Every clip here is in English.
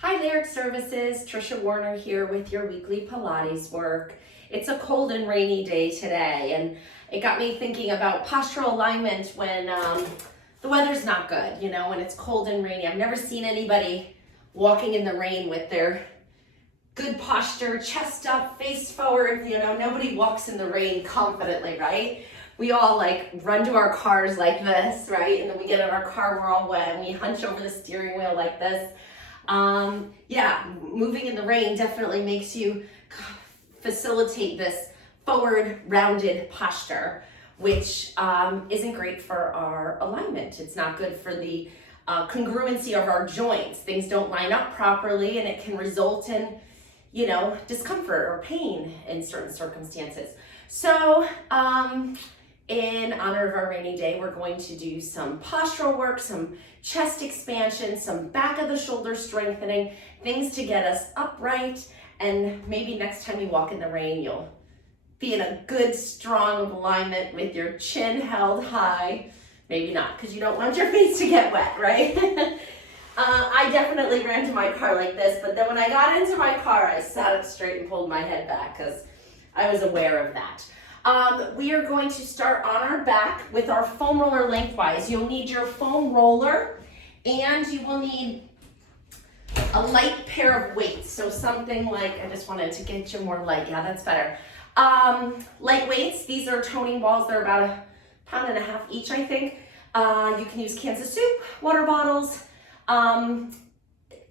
Hi there, Services. Trisha Warner here with your weekly Pilates work. It's a cold and rainy day today, and it got me thinking about postural alignment when the weather's not good, when it's cold and rainy. I've never seen anybody walking in the rain with their good posture, chest up, face forward. Nobody walks in the rain confidently, right? We all run to our cars like this, right? And then we get in our car, we're all wet, and we hunch over the steering wheel like this. Moving in the rain definitely makes you facilitate this forward rounded posture, which isn't great for our alignment. It's not good for the congruency of our joints. Things don't line up properly, and it can result in, discomfort or pain in certain circumstances. So, in honor of our rainy day, we're going to do some postural work, some chest expansion, some back of the shoulder strengthening, things to get us upright. And maybe next time you walk in the rain, you'll be in a good, strong alignment with your chin held high. Maybe not, because you don't want your face to get wet, right? I definitely ran to my car like this, but then when I got into my car, I sat up straight and pulled my head back because I was aware of that. We are going to start on our back with our foam roller lengthwise. You'll need your foam roller, and you will need a light pair of weights. So something like, I just wanted to get you more light. Yeah, that's better. Light weights, these are toning balls. They're about 1.5 pounds each, I think. You can use cans of soup, water bottles.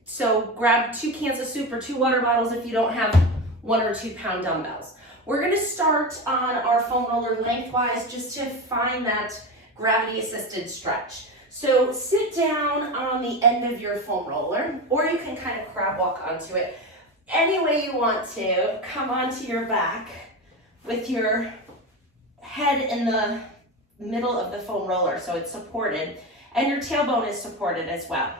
So grab 2 cans of soup or 2 water bottles if you don't have 1 or 2 pound dumbbells. We're going to start on our foam roller lengthwise just to find that gravity assisted stretch. So sit down on the end of your foam roller, or you can kind of crab walk onto it. Any way you want to, come onto your back with your head in the middle of the foam roller so it's supported, and your tailbone is supported as well.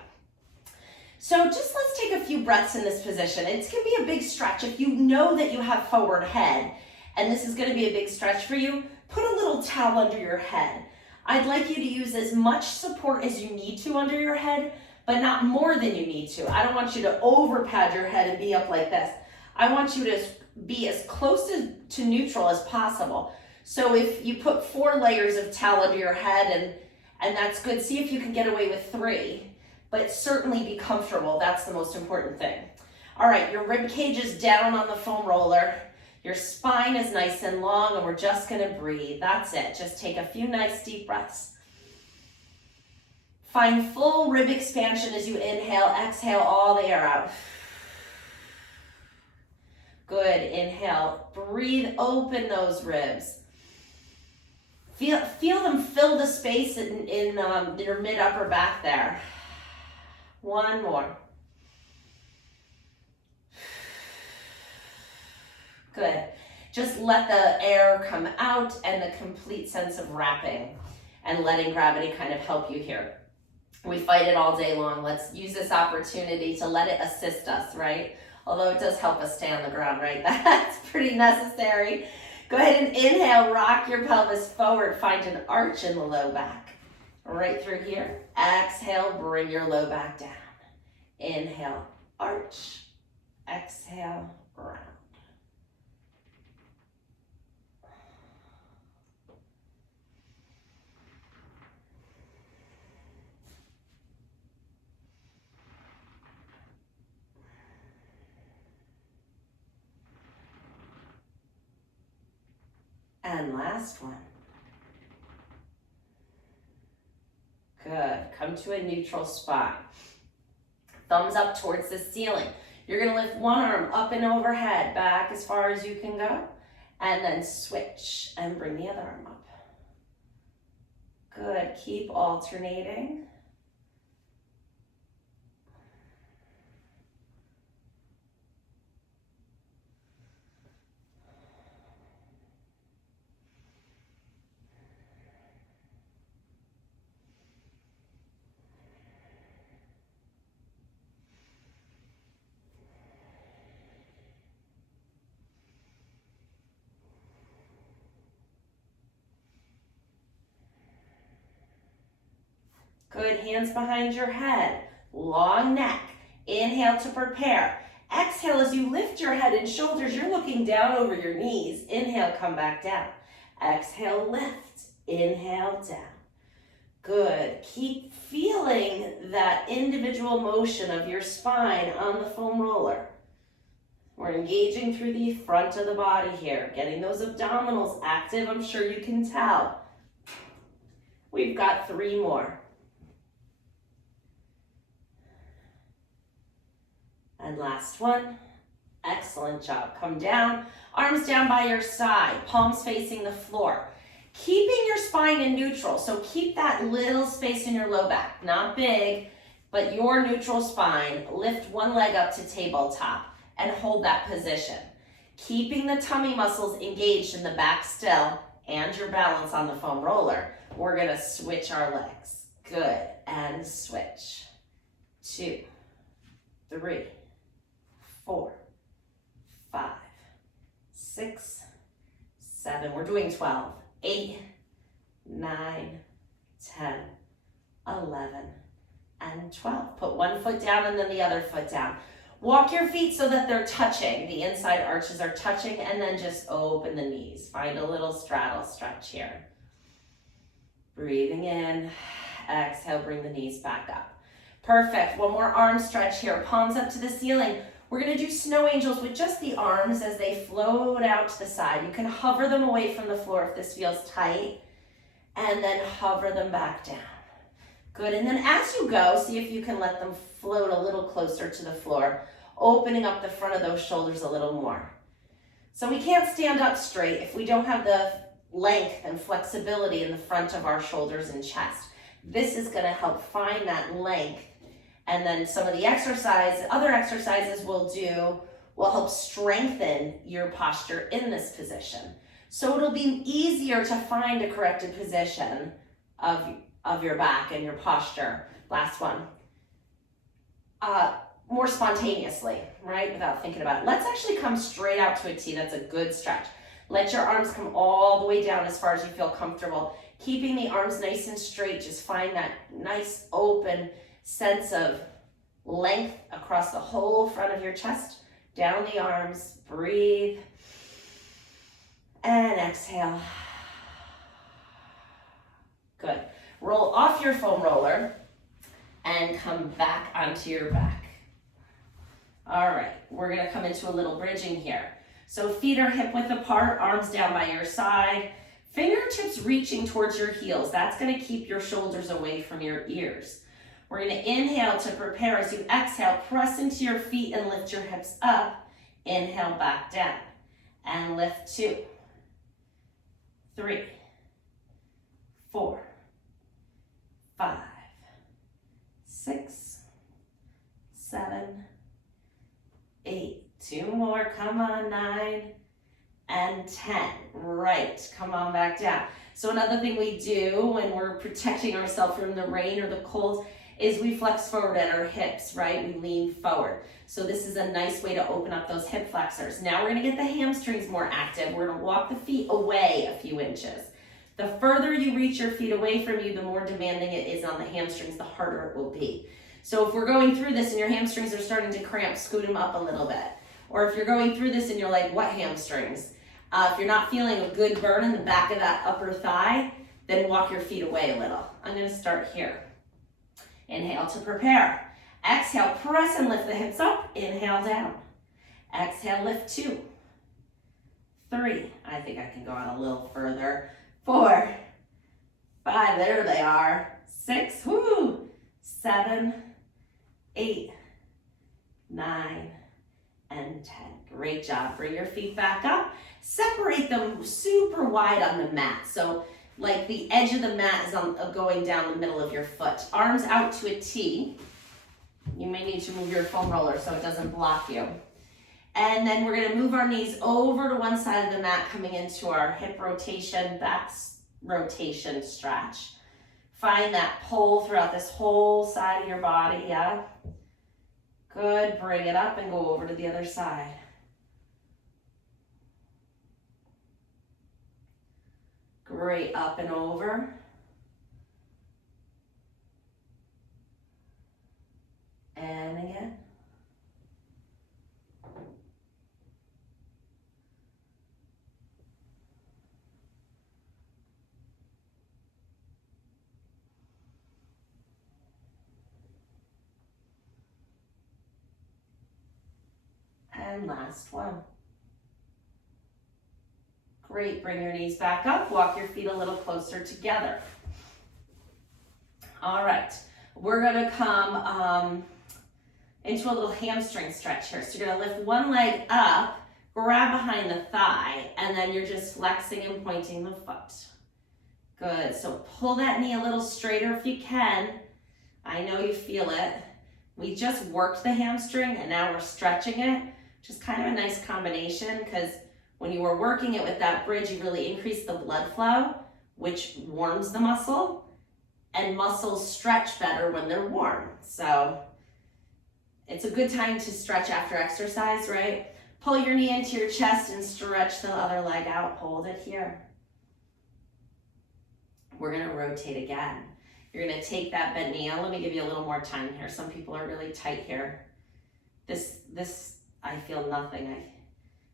So just let's take a few breaths in this position. It's going to be a big stretch. If you know that you have forward head and this is going to be a big stretch for you, put a little towel under your head. I'd like you to use as much support as you need to under your head, but not more than you need to. I don't want you to over pad your head and be up like this. I want you to be as close to neutral as possible. So if you put 4 layers of towel under your head, and that's good, see if you can get away with 3. But certainly be comfortable. That's the most important thing. All right, your rib cage is down on the foam roller. Your spine is nice and long, and we're just gonna breathe. That's it. Just take a few nice deep breaths. Find full rib expansion as you inhale. Exhale all the air out. Good, inhale. Breathe, open those ribs. Feel them fill the space in your mid-upper back there. 1 more. Good. Just let the air come out and the complete sense of wrapping and letting gravity kind of help you here. We fight it all day long. Let's use this opportunity to let it assist us, right? Although it does help us stay on the ground, right? That's pretty necessary. Go ahead and inhale, rock your pelvis forward, find an arch in the low back. Right through here. Exhale, bring your low back down. Inhale, arch. Exhale, round. And last one. Good. Come to a neutral spot. Thumbs up towards the ceiling. You're going to lift one arm up and overhead, back as far as you can go, and then switch and bring the other arm up. Good. Keep alternating. Good, hands behind your head, long neck. Inhale to prepare. Exhale, as you lift your head and shoulders, you're looking down over your knees. Inhale, come back down. Exhale, lift. Inhale, down. Good. Keep feeling that individual motion of your spine on the foam roller. We're engaging through the front of the body here, getting those abdominals active, I'm sure you can tell. We've got 3 more. And last one. Excellent job. Come down, arms down by your side, palms facing the floor. Keeping your spine in neutral, so keep that little space in your low back. Not big, but your neutral spine. Lift one leg up to tabletop and hold that position. Keeping the tummy muscles engaged in the back still and your balance on the foam roller. We're gonna switch our legs. Good, and switch. 2, 3, 4, 5, 6, 7. We're doing 12. 8, 9, 10, 11, and 12. Put one foot down and then the other foot down. Walk your feet so that they're touching. The inside arches are touching, and then just open the knees. Find a little straddle stretch here. Breathing in. Exhale, bring the knees back up. Perfect. One more arm stretch here. Palms up to the ceiling. We're going to do snow angels with just the arms as they float out to the side. You can hover them away from the floor if this feels tight, and then hover them back down. Good, and then as you go, see if you can let them float a little closer to the floor, opening up the front of those shoulders a little more. So we can't stand up straight if we don't have the length and flexibility in the front of our shoulders and chest. This is going to help find that length. And then some of the other exercises we'll do will help strengthen your posture in this position. So it'll be easier to find a corrected position of your back and your posture. Last one. More spontaneously, right? Without thinking about it. Let's actually come straight out to a T. That's a good stretch. Let your arms come all the way down as far as you feel comfortable. Keeping the arms nice and straight. Just find that nice open sense of length across the whole front of your chest, down the arms, breathe, and exhale. Good. Roll off your foam roller and come back onto your back. All right, we're gonna come into a little bridging here. So feet are hip width apart, arms down by your side, fingertips reaching towards your heels. That's gonna keep your shoulders away from your ears. We're going to inhale to prepare. As you exhale, press into your feet and lift your hips up. Inhale, back down. And lift 2, 3, 4, 5, 6, 7, 8. 2 more. Come on, 9 and 10. Right. Come on back down. So another thing we do when we're protecting ourselves from the rain or the cold is we flex forward at our hips, right? We lean forward. So this is a nice way to open up those hip flexors. Now we're gonna get the hamstrings more active. We're gonna walk the feet away a few inches. The further you reach your feet away from you, the more demanding it is on the hamstrings, the harder it will be. So if we're going through this and your hamstrings are starting to cramp, scoot them up a little bit. Or if you're going through this and you're like, what hamstrings? If you're not feeling a good burn in the back of that upper thigh, then walk your feet away a little. I'm gonna start here. Inhale to prepare. Exhale, press and lift the hips up. Inhale down. Exhale, lift 2, 3. I think I can go on a little further. 4, 5, there they are. 6, whoo, 7, 8, 9, and 10. Great job. Bring your feet back up. Separate them super wide on the mat. So like the edge of the mat is going down the middle of your foot. Arms out to a T. You may need to move your foam roller so it doesn't block you. And then we're gonna move our knees over to one side of the mat, coming into our hip rotation, back rotation stretch. Find that pull throughout this whole side of your body, yeah? Good, bring it up and go over to the other side. Great, up and over. And again. And last one. Great, bring your knees back up, walk your feet a little closer together. All right, we're gonna come into a little hamstring stretch here. So you're gonna lift one leg up, grab behind the thigh, and then you're just flexing and pointing the foot. Good, so pull that knee a little straighter if you can. I know you feel it. We just worked the hamstring and now we're stretching it, which is kind of a nice combination because when you were working it with that bridge, you really increase the blood flow, which warms the muscle, and muscles stretch better when they're warm. So it's a good time to stretch after exercise, right? Pull your knee into your chest and stretch the other leg out. Hold it here. We're gonna rotate again. You're gonna take that bent knee. Let me give you a little more time here. Some people are really tight here. This I feel nothing.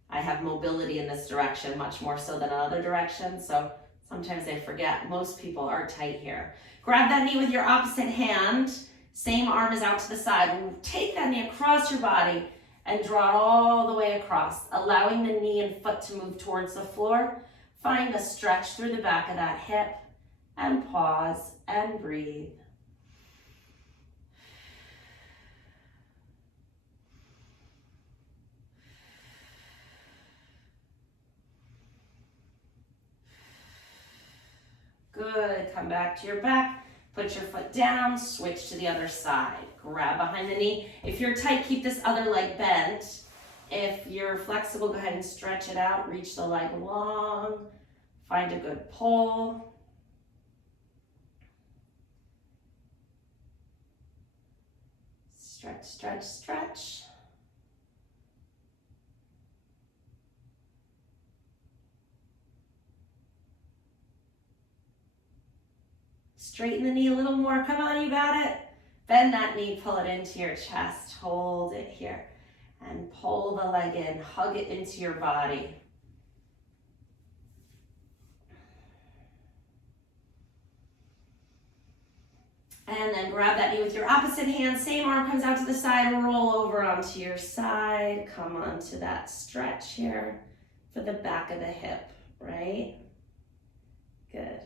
I have mobility in this direction much more so than another direction, so sometimes I forget. Most people are tight here. Grab that knee with your opposite hand. Same arm is out to the side. Take that knee across your body and draw it all the way across, allowing the knee and foot to move towards the floor. Find a stretch through the back of that hip and pause and breathe. Good, come back to your back, put your foot down, switch to the other side. Grab behind the knee. If you're tight, keep this other leg bent. If you're flexible, go ahead and stretch it out, reach the leg long, find a good pull. Stretch, stretch, stretch. Straighten the knee a little more. Come on, you got it. Bend that knee, pull it into your chest. Hold it here. And pull the leg in. Hug it into your body. And then grab that knee with your opposite hand. Same arm comes out to the side. Roll over onto your side. Come onto that stretch here for the back of the hip, right? Good.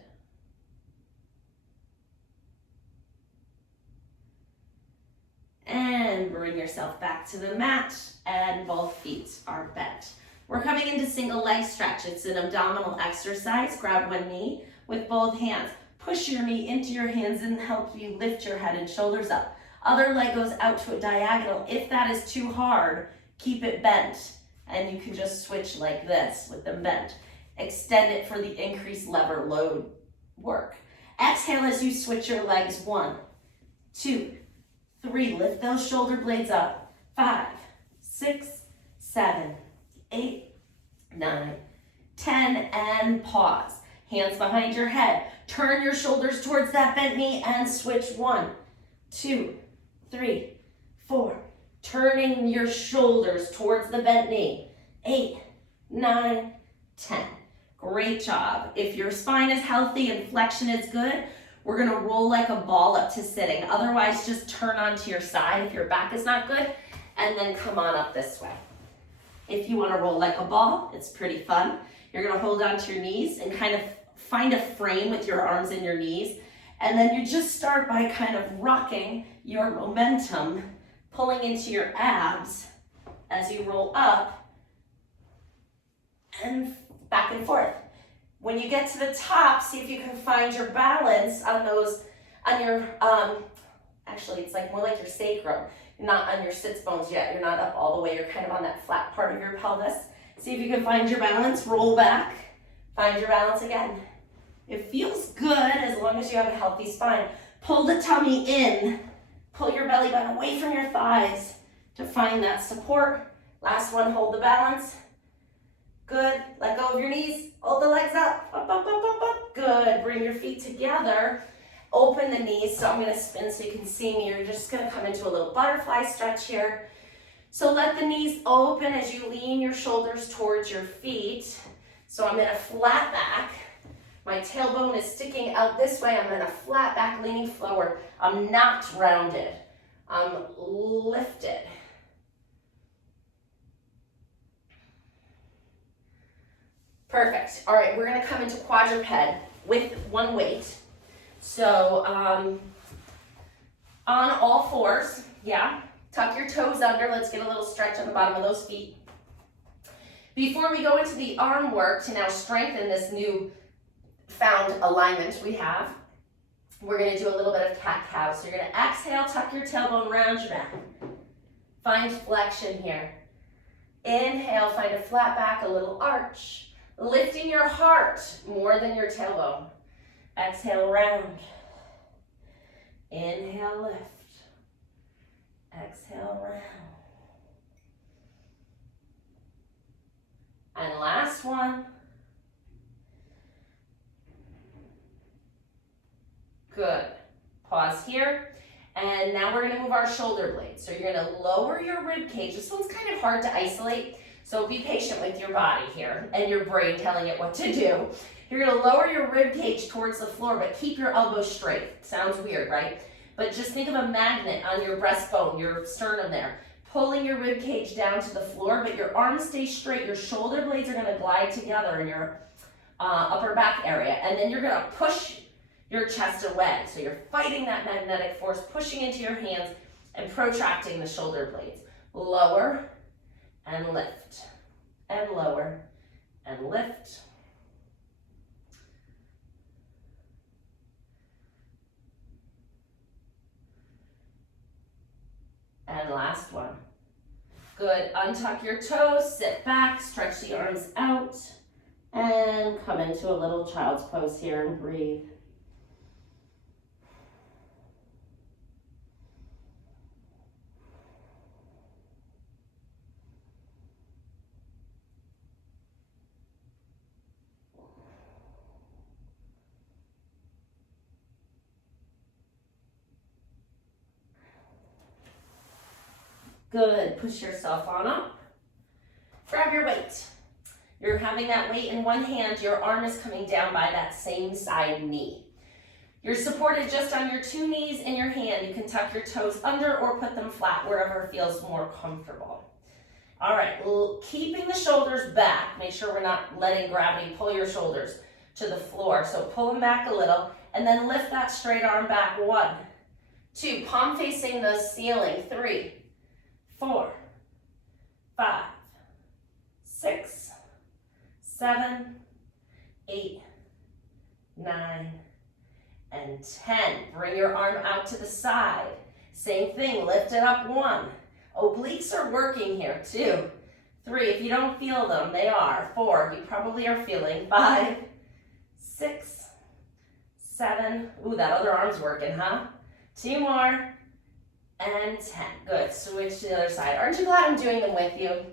And bring yourself back to the mat, and both feet are bent. We're coming into single leg stretch. It's an abdominal exercise. Grab one knee with both hands. Push your knee into your hands and help you lift your head and shoulders up. Other leg goes out to a diagonal. If that is too hard, keep it bent, and you can just switch like this with them bent. Extend it for the increased lever load work. Exhale as you switch your legs. 1, 2, 3, lift those shoulder blades up. 5, 6, 7, 8, 9, 10, and pause. Hands behind your head. Turn your shoulders towards that bent knee and switch. 1, 2, 3, 4. Turning your shoulders towards the bent knee. 8, 9, 10. Great job. If your spine is healthy and flexion is good, we're gonna roll like a ball up to sitting. Otherwise, just turn onto your side if your back is not good, and then come on up this way. If you wanna roll like a ball, it's pretty fun. You're gonna hold onto your knees and kind of find a frame with your arms and your knees, and then you just start by kind of rocking your momentum, pulling into your abs as you roll up and back and forth. When you get to the top, see if you can find your balance on those, on your, actually it's like more like your sacrum. You're not on your sits bones yet. You're not up all the way. You're kind of on that flat part of your pelvis. See if you can find your balance. Roll back. Find your balance again. It feels good as long as you have a healthy spine. Pull the tummy in. Pull your belly button away from your thighs to find that support. Last one, hold the balance. Good. Let go of your knees. Hold the legs up. Up, up, up, up, up. Good. Bring your feet together. Open the knees. So I'm going to spin so you can see me. You're just going to come into a little butterfly stretch here. So let the knees open as you lean your shoulders towards your feet. So I'm in a flat back. My tailbone is sticking out this way. I'm in a flat back, leaning forward. I'm not rounded. I'm lifted. Perfect. All right, we're gonna come into quadruped with one weight. So on all fours, yeah. Tuck your toes under. Let's get a little stretch on the bottom of those feet. Before we go into the arm work to now strengthen this new found alignment we have, we're gonna do a little bit of cat-cow. So you're gonna exhale, tuck your tailbone, round your back. Find flexion here. Inhale, find a flat back, a little arch. Lifting your heart more than your tailbone. Exhale, round. Inhale, lift. Exhale, round. And last one. Good. Pause here. And now we're gonna move our shoulder blades. So you're gonna lower your rib cage. This one's kind of hard to isolate, so be patient with your body here and your brain telling it what to do. You're gonna lower your rib cage towards the floor, but keep your elbows straight. Sounds weird, right? But just think of a magnet on your breastbone, your sternum there, pulling your rib cage down to the floor, but your arms stay straight. Your shoulder blades are gonna glide together in your upper back area, and then you're gonna push your chest away. So you're fighting that magnetic force, pushing into your hands and protracting the shoulder blades. Lower and lift, and lower and lift. And last one. Good, untuck your toes, sit back, stretch the arms out, and come into a little child's pose here and breathe. Good, push yourself on up. Grab your weight. You're having that weight in one hand, your arm is coming down by that same side knee. You're supported just on your two knees in your hand. You can tuck your toes under or put them flat, wherever feels more comfortable. All right, keeping the shoulders back. Make sure we're not letting gravity pull your shoulders to the floor. So pull them back a little and then lift that straight arm back. 1, 2, palm facing the ceiling. 3, 4, 5, 6, 7, 8, 9, and 10. Bring your arm out to the side. Same thing, lift it up. 1. Obliques are working here. 2, 3, if you don't feel them, they are. 4, you probably are feeling. 5, 6, 7, ooh, that other arm's working, huh? 2 more. And 10. Good. Switch to the other side. Aren't you glad I'm doing them with you?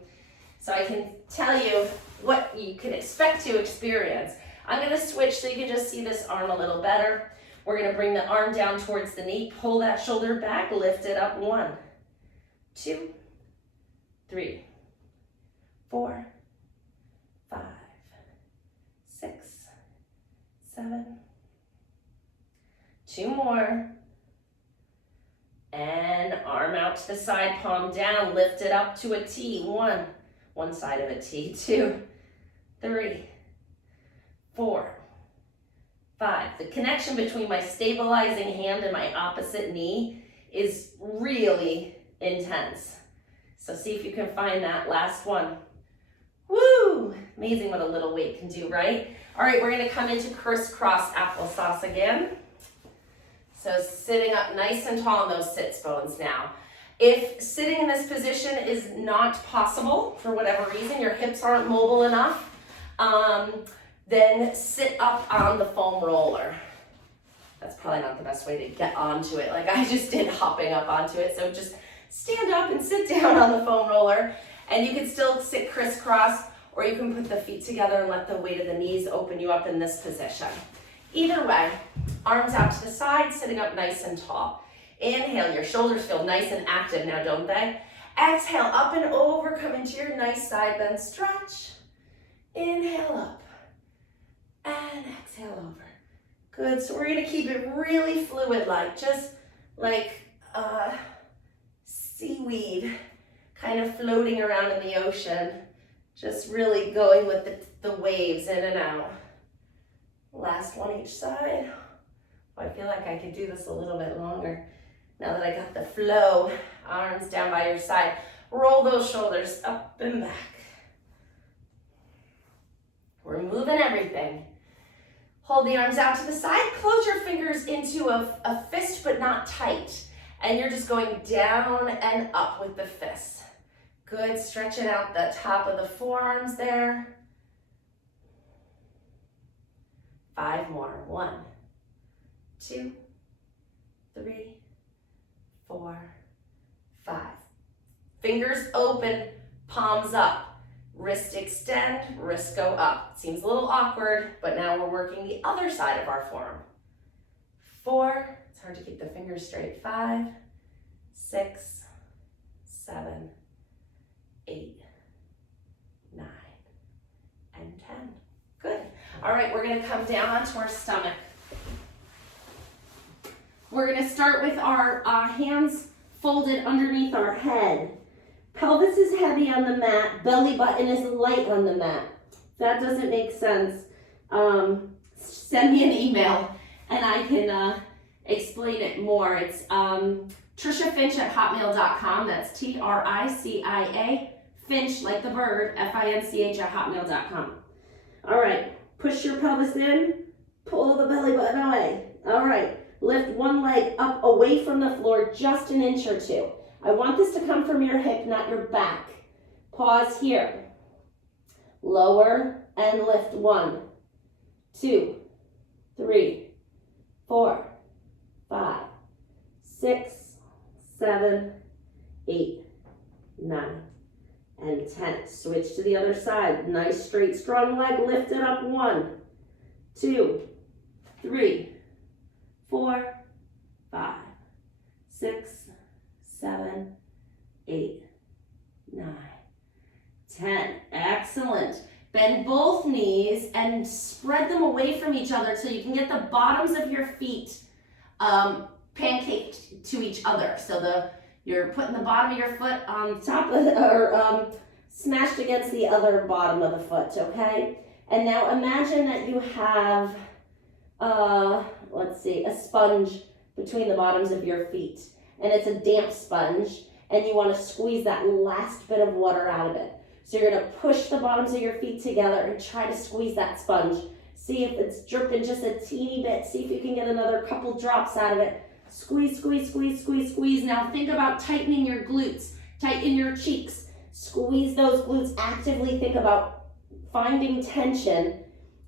So I can tell you what you can expect to experience. I'm going to switch so you can just see this arm a little better. We're going to bring the arm down towards the knee, pull that shoulder back, lift it up. 1, 2, 3, 4, 5, 6, 7. 2 more. And arm out to the side, palm down, lift it up to a T. 1, one side of a T. 2, 3, 4, 5. The connection between my stabilizing hand and my opposite knee is really intense. So see if you can find that last one. Woo! Amazing what a little weight can do, right? All right, we're gonna come into crisscross applesauce again. So sitting up nice and tall in those sits bones now. If sitting in this position is not possible for whatever reason, your hips aren't mobile enough, then sit up on the foam roller. That's probably not the best way to get onto it, like I just did hopping up onto it. So just stand up and sit down on the foam roller, and you can still sit crisscross, or you can put the feet together and let the weight of the knees open you up in this position. Either way, arms out to the side, sitting up nice and tall. Inhale, your shoulders feel nice and active now, don't they? Exhale, up and over, come into your nice side bend stretch. Inhale up, and exhale over. Good, so we're gonna keep it really fluid-like, just like seaweed kind of floating around in the ocean. Just really going with the waves in and out. Last one each side. I feel like I could do this a little bit longer. Now that I got the flow, arms down by your side. Roll those shoulders up and back. We're moving everything. Hold the arms out to the side. Close your fingers into a fist, but not tight. And you're just going down and up with the fist. Good, stretching out the top of the forearms there. 5 more. 1, 2, 3, 4, 5. Fingers open, palms up. Wrist extend, wrist go up. Seems a little awkward, but now we're working the other side of our forearm. 4, it's hard to keep the fingers straight. 5, 6, 7, 8, 9, and 10. Good. All right, we're gonna come down onto our stomach. We're gonna start with our hands folded underneath our head. Pelvis is heavy on the mat, belly button is light on the mat. If that doesn't make sense, send me an email and I can explain it more. It's TriciaFinch@hotmail.com. That's TRICIA, Finch like the bird, FINCH @hotmail.com. All right, push your pelvis in, pull the belly button away. All right, lift one leg up away from the floor just an inch or 2. I want this to come from your hip, not your back. Pause here. Lower and lift. 1, 2, 3, 4, 5, 6, 7, 8, 9, and 10. Switch to the other side. Nice, straight, strong leg. Lift it up. 1, 2, 3, 4, 5, 6, 7, 8, 9, 10. Excellent. Bend both knees and spread them away from each other so you can get the bottoms of your feet pancaked to each other. So you're putting the bottom of your foot on top of, or smashed against the other bottom of the foot, okay? And now imagine that you have, a sponge between the bottoms of your feet. And it's a damp sponge, and you want to squeeze that last bit of water out of it. So you're going to push the bottoms of your feet together and try to squeeze that sponge. See if it's dripping just a teeny bit. See if you can get another couple drops out of it. Squeeze, squeeze, squeeze, squeeze, squeeze. Now think about tightening your glutes, tighten your cheeks. Squeeze those glutes actively. Think about finding tension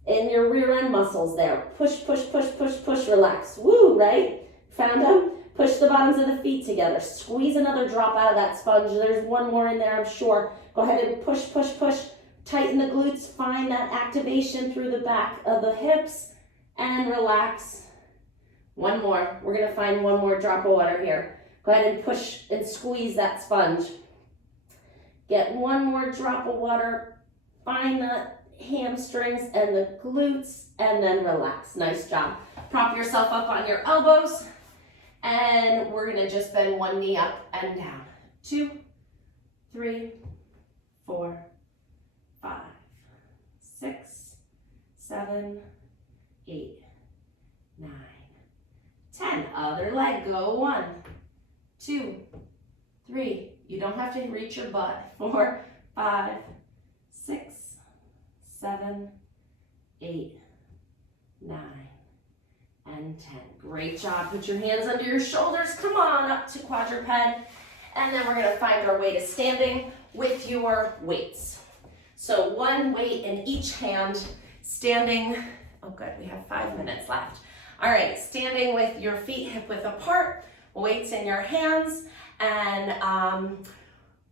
in your rear end muscles there. Push, push, push, push, push, relax. Woo, right? Found them? Push the bottoms of the feet together. Squeeze another drop out of that sponge. There's one more in there, I'm sure. Go ahead and push, push, push. Tighten the glutes. Find that activation through the back of the hips. And relax. One more. We're going to find one more drop of water here. Go ahead and push and squeeze that sponge. Get one more drop of water. Find the hamstrings and the glutes. And then relax. Nice job. Prop yourself up on your elbows. And we're going to just bend one knee up and down. 2, 3, 4, 5, 6, 7, 8, 9, 10. Other leg. Go. 1, 2, 3. You don't have to reach your butt. 4, 5, 6, 7, 8, 9. And 10. Great job. Put your hands under your shoulders. Come on up to quadruped. And then we're going to find our way to standing with your weights. So one weight in each hand, standing. Oh, good. We have 5 minutes left. All right. Standing with your feet hip width apart, weights in your hands. And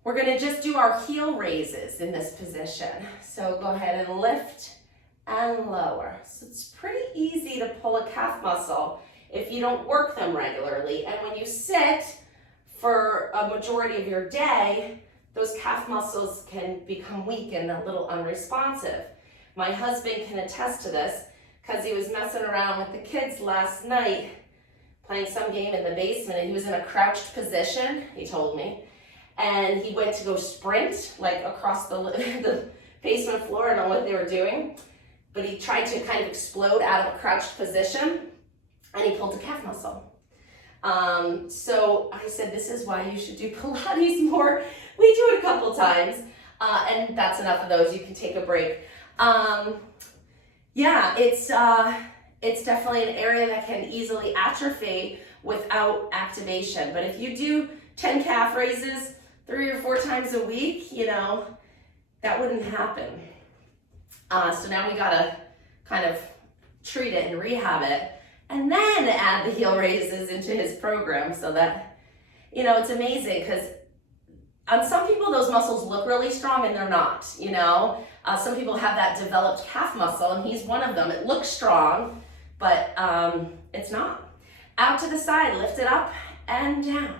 we're going to just do our heel raises in this position. So go ahead and lift and lower. So it's pretty easy to pull a calf muscle if you don't work them regularly. And when you sit for a majority of your day, those calf muscles can become weak and a little unresponsive. My husband can attest to this because he was messing around with the kids last night playing some game in the basement, and he was in a crouched position, he told me, and he went to go sprint like across the basement floor. I don't know what they were doing, but he tried to kind of explode out of a crouched position, and he pulled a calf muscle. So I said, this is why you should do Pilates more. We do it a couple times, and that's enough of those. You can take a break. Yeah, it's definitely an area that can easily atrophy without activation. But if you do 10 calf raises 3 or 4 times a week, you know, that wouldn't happen. So now we gotta kind of treat it and rehab it, and then add the heel raises into his program so that, you know, it's amazing because on some people those muscles look really strong and they're not, you know. Some people have that developed calf muscle, and he's one of them. It looks strong, but it's not. Out to the side, lift it up and down,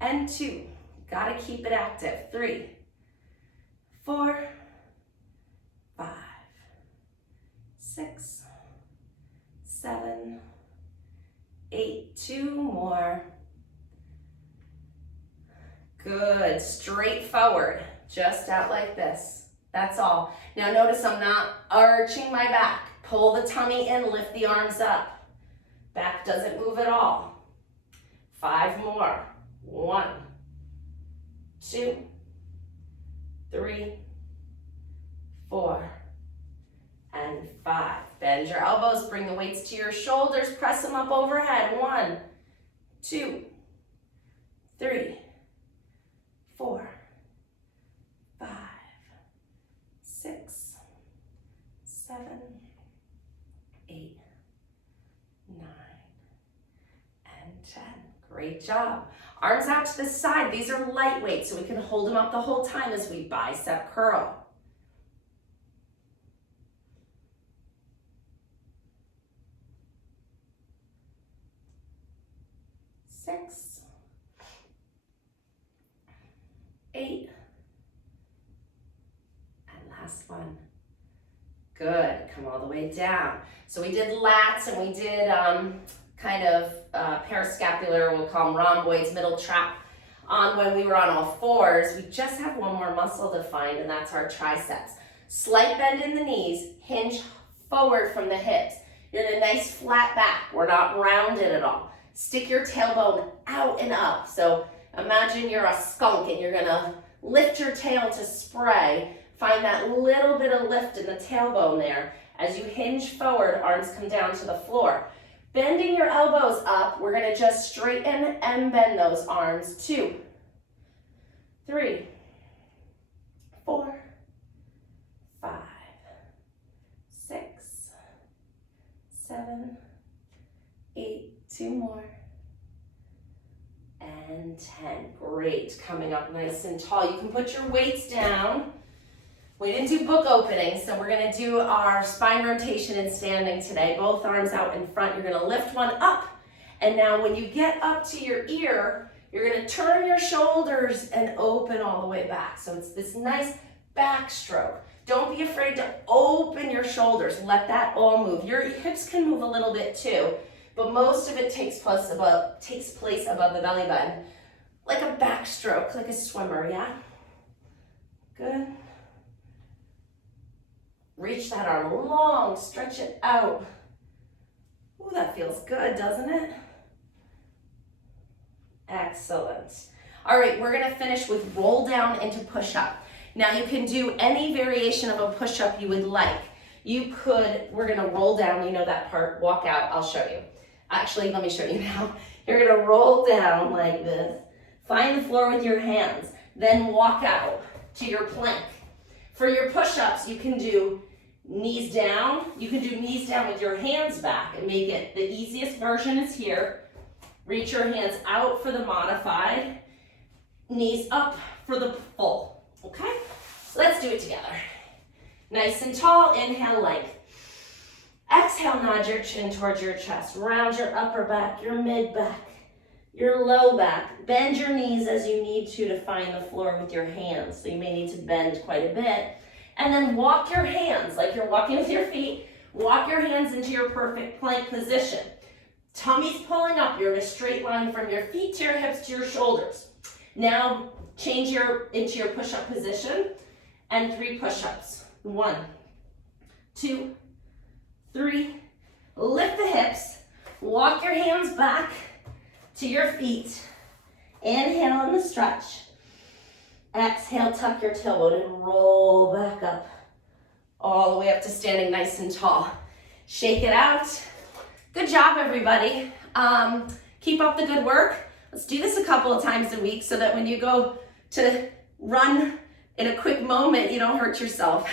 and 2. Gotta keep it active. 3, 4, 5, 6, 7, 8, 2 more. Good, straight forward, just out like this. That's all. Now notice I'm not arching my back. Pull the tummy in, lift the arms up. Back doesn't move at all. 5 more. 1, 2, 3, 4, and 5. Bend your elbows, bring the weights to your shoulders, press them up overhead. 1, 2, 3, 4, 5, 6, 7, 8, 9, and 10. Great job. Arms out to the side. These are lightweight, so we can hold them up the whole time as we bicep curl. 6, 8, and last one. Good, come all the way down. So we did lats, and we did kind of parascapular, we'll call them rhomboids, middle trap, on when we were on all fours. We just have one more muscle to find, and that's our triceps. Slight bend in the knees, hinge forward from the hips. You're in a nice flat back. We're not rounded at all. Stick your tailbone out and up. So imagine you're a skunk and you're gonna lift your tail to spray. Find that little bit of lift in the tailbone there. As you hinge forward, arms come down to the floor. Bending your elbows up, we're gonna just straighten and bend those arms. 2, 3, 4, 5, 6, 7, 8, 2 more, and 10. Great, coming up nice and tall. You can put your weights down. We didn't do book opening, so we're gonna do our spine rotation and standing today. Both arms out in front. You're gonna lift one up, and now when you get up to your ear, you're gonna turn your shoulders and open all the way back. So it's this nice backstroke. Don't be afraid to open your shoulders. Let that all move. Your hips can move a little bit too, but most of it takes place above the belly button. Like a backstroke, like a swimmer, yeah? Good. Reach that arm long, stretch it out. Ooh, that feels good, doesn't it? Excellent. All right, we're gonna finish with roll down into push-up. Now you can do any variation of a push-up you would like. We're gonna roll down, you know that part, walk out, I'll show you. Actually, let me show you now. You're gonna roll down like this, find the floor with your hands, then walk out to your plank. For your push-ups, you can do knees down. You can do knees down with your hands back and make it, the easiest version is here. Reach your hands out for the modified, knees up for the full, okay? Let's do it together. Nice and tall, inhale length. Exhale, nod your chin towards your chest. Round your upper back, your mid back, your low back. Bend your knees as you need to find the floor with your hands. So you may need to bend quite a bit. And then walk your hands like you're walking with your feet. Walk your hands into your perfect plank position. Tummy's pulling up. You're in a straight line from your feet to your hips to your shoulders. Now change into your push-up position and 3 push-ups. 1, 2, 3. Lift the hips. Walk your hands back to your feet. Inhale in the stretch. Exhale, tuck your tailbone and roll back up. All the way up to standing nice and tall. Shake it out. Good job, everybody. Keep up the good work. Let's do this a couple of times a week so that when you go to run in a quick moment, you don't hurt yourself.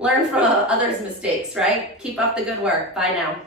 Learn from others' mistakes, right? Keep up the good work. Bye now.